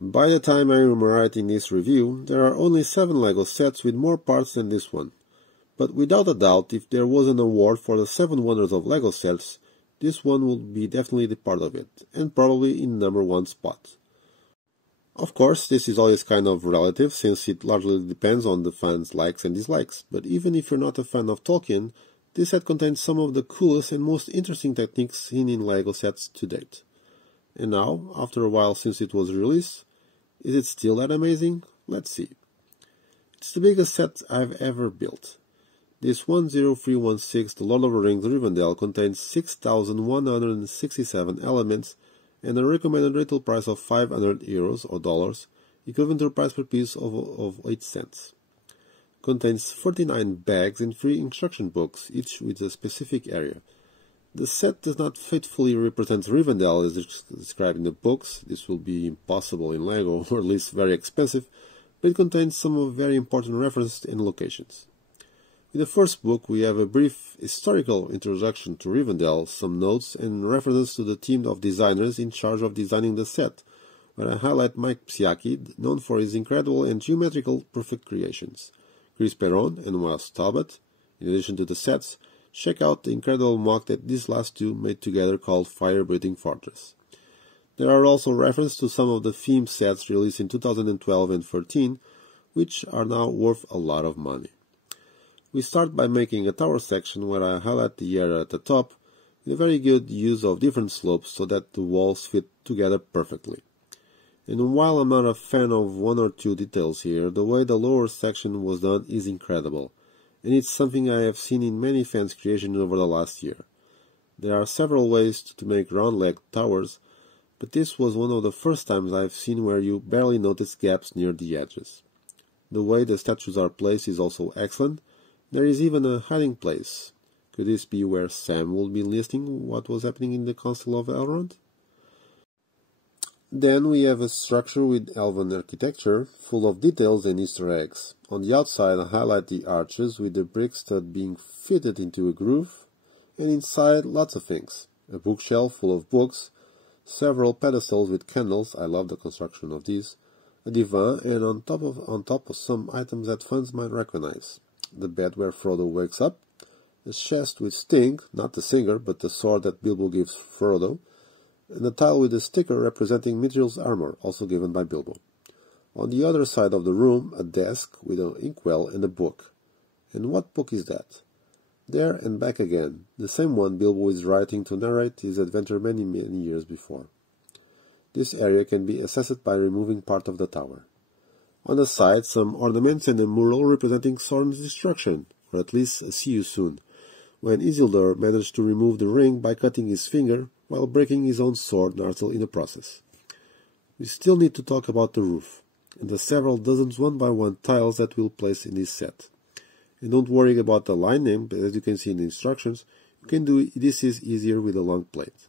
By the time I am writing this review, there are only 7 LEGO sets with more parts than this one. But without a doubt, if there was an award for the 7 wonders of LEGO sets, this one would be definitely the part of it, and probably in #1 spot. Of course, this is always kind of relative, since it largely depends on the fans' likes and dislikes, but even if you're not a fan of Tolkien, this set contains some of the coolest and most interesting techniques seen in LEGO sets to date. And now, after a while since it was released, is it still that amazing? Let's see. It's the biggest set I've ever built. This 10316, the Lord of the Rings Rivendell, contains 6,167 elements and a recommended retail price of €500 or dollars, equivalent to a price per piece of 8 cents. Contains 49 bags and 3 instruction books, each with a specific area. The set does not faithfully represent Rivendell as described in the books. This will be impossible in LEGO, or at least very expensive, but it contains some very important references and locations. In the first book, we have a brief historical introduction to Rivendell, some notes and references to the team of designers in charge of designing the set, where I highlight Mike Psiaki, known for his incredible and geometrical perfect creations, Chris Perron and Wes Talbot. In addition to the sets, check out the incredible mock that these last two made together called Fire-Breathing Fortress. There are also references to some of the theme sets released in 2012 and 2013, which are now worth a lot of money. We start by making a tower section where I highlight the area at the top with a very good use of different slopes so that the walls fit together perfectly. And while I'm not a fan of one or two details here, the way the lower section was done is incredible, and it's something I have seen in many fans' creations over the last year. There are several ways to make round-legged towers, but this was one of the first times I've seen where you barely notice gaps near the edges. The way the statues are placed is also excellent. There is even a hiding place. Could this be where Sam will be listing what was happening in the Council of Elrond? Then we have a structure with elven architecture, full of details and Easter eggs. On the outside I highlight the arches with the brick stud being fitted into a groove, and inside lots of things. A bookshelf full of books, several pedestals with candles, I love the construction of these, a divan, and on top of some items that fans might recognize. The bed where Frodo wakes up, a chest with Sting, not the singer, but the sword that Bilbo gives Frodo, and a tile with a sticker representing Mithril's armor, also given by Bilbo. On the other side of the room, a desk with an inkwell and a book. And what book is that? There and back again, the same one Bilbo is writing to narrate his adventure many years before. This area can be accessed by removing part of the tower. On the side, some ornaments and a mural representing Sauron's destruction, or at least a see you soon, when Isildur managed to remove the ring by cutting his finger while breaking his own sword Narsil in the process. We still need to talk about the roof, and the several dozens one-by-one tiles that we'll place in this set. And don't worry about the line name, but as you can see in the instructions, you can do this is easier with a long plate.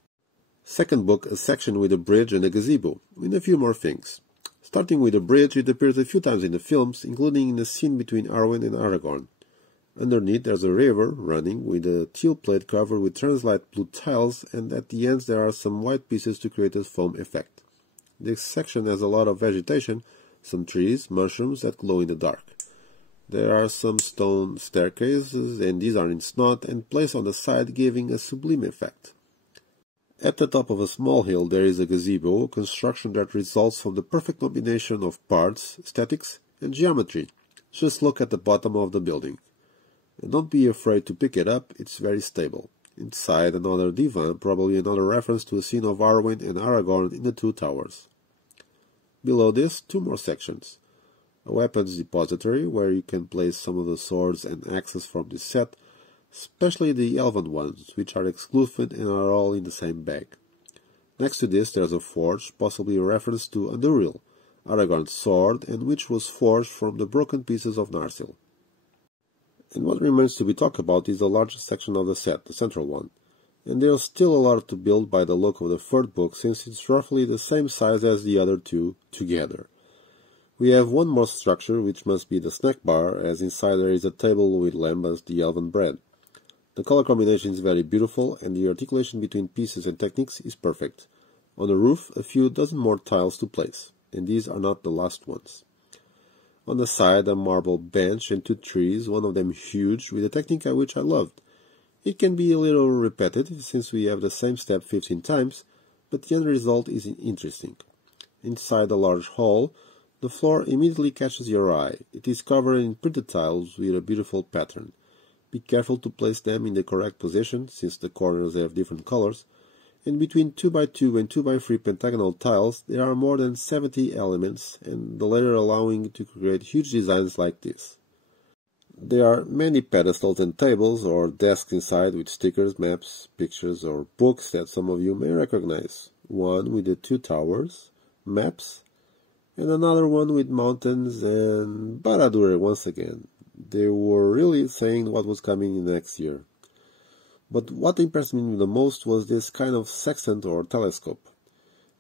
Second book, a section with a bridge and a gazebo, and a few more things. Starting with the bridge, it appears a few times in the films, including in the scene between Arwen and Aragorn. Underneath there's a river running with a teal plate covered with translight blue tiles, and at the ends there are some white pieces to create a foam effect. This section has a lot of vegetation, some trees, mushrooms that glow in the dark. There are some stone staircases, and these are in snot and placed on the side, giving a sublime effect. At the top of a small hill there is a gazebo, a construction that results from the perfect combination of parts, aesthetics, and geometry. Just look at the bottom of the building. And don't be afraid to pick it up, it's very stable. Inside another divan, probably another reference to a scene of Arwen and Aragorn in the Two Towers. Below this, 2 more sections. A weapons depository, where you can place some of the swords and axes from this set, especially the elven ones, which are exclusive and are all in the same bag. Next to this there's a forge, possibly a reference to Andúril, Aragorn's sword, and which was forged from the broken pieces of Narsil. And what remains to be talked about is the largest section of the set, the central one. And there's still a lot to build by the look of the third book, since it's roughly the same size as the other two together. We have one more structure, which must be the snack bar, as inside there is a table with lambas, the elven bread. The color combination is very beautiful, and the articulation between pieces and techniques is perfect. On the roof, a few dozen more tiles to place. and these are not the last ones. On the side, a marble bench and two trees, one of them huge, with a technique which I loved. It can be a little repetitive since we have the same step 15 times, but the end result is interesting. Inside a large hall, the floor immediately catches your eye. It is covered in printed tiles with a beautiful pattern. Be careful to place them in the correct position, since the corners have different colors, and between 2x2 and 2x3 pentagonal tiles there are more than 70 elements, and the latter allowing to create huge designs like this. There are many pedestals and tables or desks inside with stickers, maps, pictures or books that some of you may recognize. One with the two towers, maps, and another one with mountains and Barad-dûr once again. They were really saying what was coming next year. But what impressed me the most was this kind of sextant or telescope.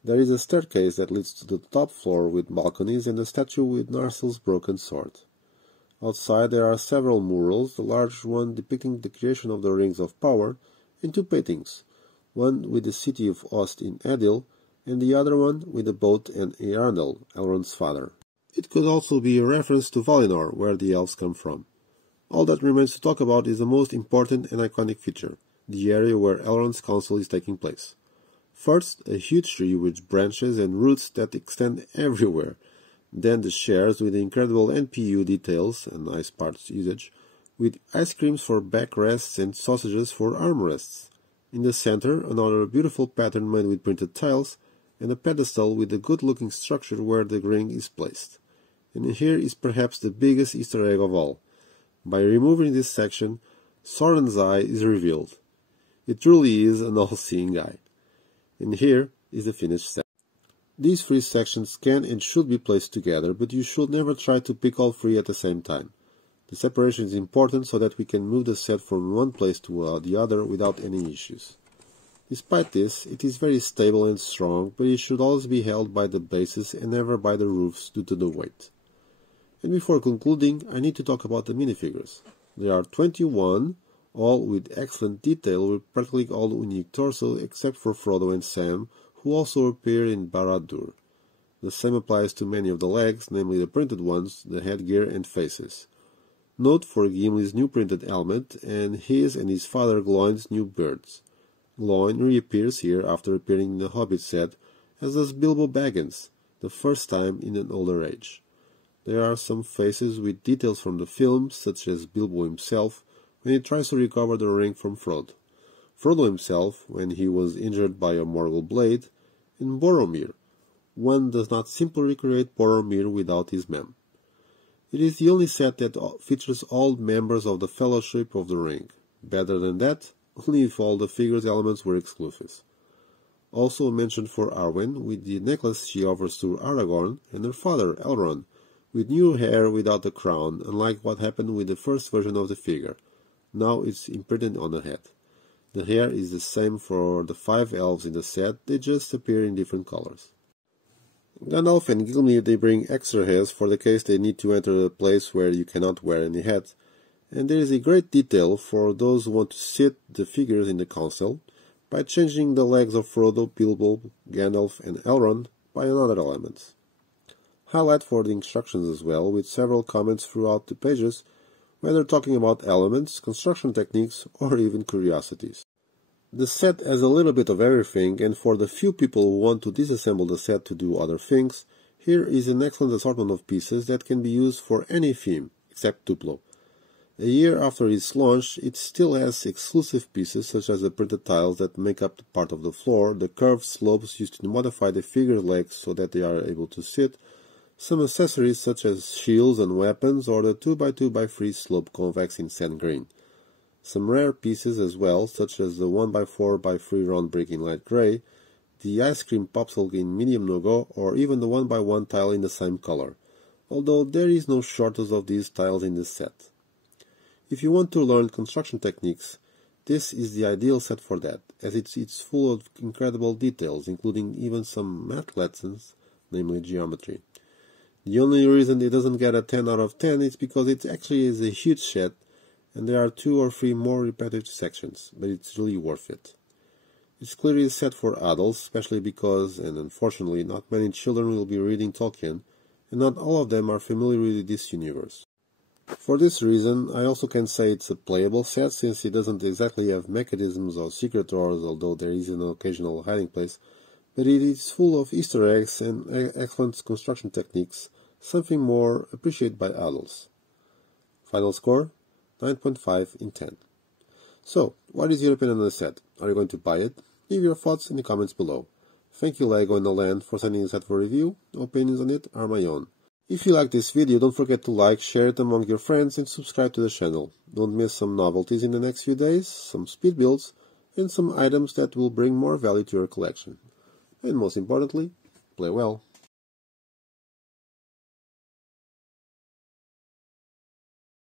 There is a staircase that leads to the top floor with balconies and a statue with Narsil's broken sword. Outside there are several murals, the large one depicting the creation of the Rings of Power, and two paintings, one with the city of Ost in Edil, and the other one with the boat and Rivendell, Elrond's father. It could also be a reference to Valinor, where the elves come from. All that remains to talk about is the most important and iconic feature, the area where Elrond's council is taking place. First, a huge tree with branches and roots that extend everywhere. Then the chairs with the incredible NPU details and nice parts usage, with ice creams for backrests and sausages for armrests. In the center, another beautiful pattern made with printed tiles, and a pedestal with a good-looking structure where the ring is placed. And here is perhaps the biggest Easter egg of all. By removing this section, Sauron's eye is revealed. It truly is an all-seeing eye. And here is the finished set. These three sections can and should be placed together, but you should never try to pick all three at the same time. The separation is important so that we can move the set from one place to the other without any issues. Despite this, it is very stable and strong, but it should always be held by the bases and never by the roofs due to the weight. And before concluding, I need to talk about the minifigures. There are 21, all with excellent detail with practically all unique torso except for Frodo and Sam, who also appear in Barad-dûr. The same applies to many of the legs, namely the printed ones, the headgear and faces. Note for Gimli's new printed helmet and his father Glóin's new beards. Glóin reappears here after appearing in the Hobbit set, as does Bilbo Baggins, the first time in an older age. There are some faces with details from the film, such as Bilbo himself, when he tries to recover the ring from Frodo. Frodo himself, when he was injured by a Morgul blade, and Boromir. One does not simply recreate Boromir without his mem. It is the only set that features all members of the Fellowship of the Ring. Better than that, only if all the figure's elements were exclusive. Also mentioned for Arwen, with the necklace she offers to Aragorn and her father, Elrond, with new hair without the crown, unlike what happened with the first version of the figure. Now it's imprinted on the head. The hair is the same for the 5 elves in the set, they just appear in different colors. Gandalf and Gimli, they bring extra hairs for the case they need to enter a place where you cannot wear any hat, and there is a great detail for those who want to sit the figures in the council by changing the legs of Frodo, Bilbo, Gandalf and Elrond by another element. Highlight for the instructions as well, with several comments throughout the pages, whether talking about elements, construction techniques, or even curiosities. The set has a little bit of everything, and for the few people who want to disassemble the set to do other things, here is an excellent assortment of pieces that can be used for any theme, except Duplo. A year after its launch, it still has exclusive pieces such as the printed tiles that make up the part of the floor, the curved slopes used to modify the figure's legs so that they are able to sit, some accessories such as shields and weapons, or the 2x2x3 slope convex in sand green. Some rare pieces as well, such as the 1x4x3 round brick in light grey, the ice cream popsicle in medium no-go, or even the 1x1 tile in the same color, although there is no shortage of these tiles in this set. If you want to learn construction techniques, this is the ideal set for that, as it's full of incredible details, including even some math lessons, namely geometry. The only reason it doesn't get a 10 out of 10 is because it actually is a huge set, and there are 2 or 3 more repetitive sections, but it's really worth it. It's clearly a set for adults, especially because, and unfortunately, not many children will be reading Tolkien, and not all of them are familiar with this universe. For this reason, I also can say it's a playable set, since it doesn't exactly have mechanisms or secret doors, although there is an occasional hiding place, but it is full of Easter eggs and excellent construction techniques, something more appreciated by adults. Final score, 9.5 in 10. So, what is your opinion on the set? Are you going to buy it? Leave your thoughts in the comments below. Thank you LEGO and the Land for sending the set for review. Opinions on it are my own. If you like this video, don't forget to like, share it among your friends and subscribe to the channel. Don't miss some novelties in the next few days, some speed builds, and some items that will bring more value to your collection. And most importantly, play well.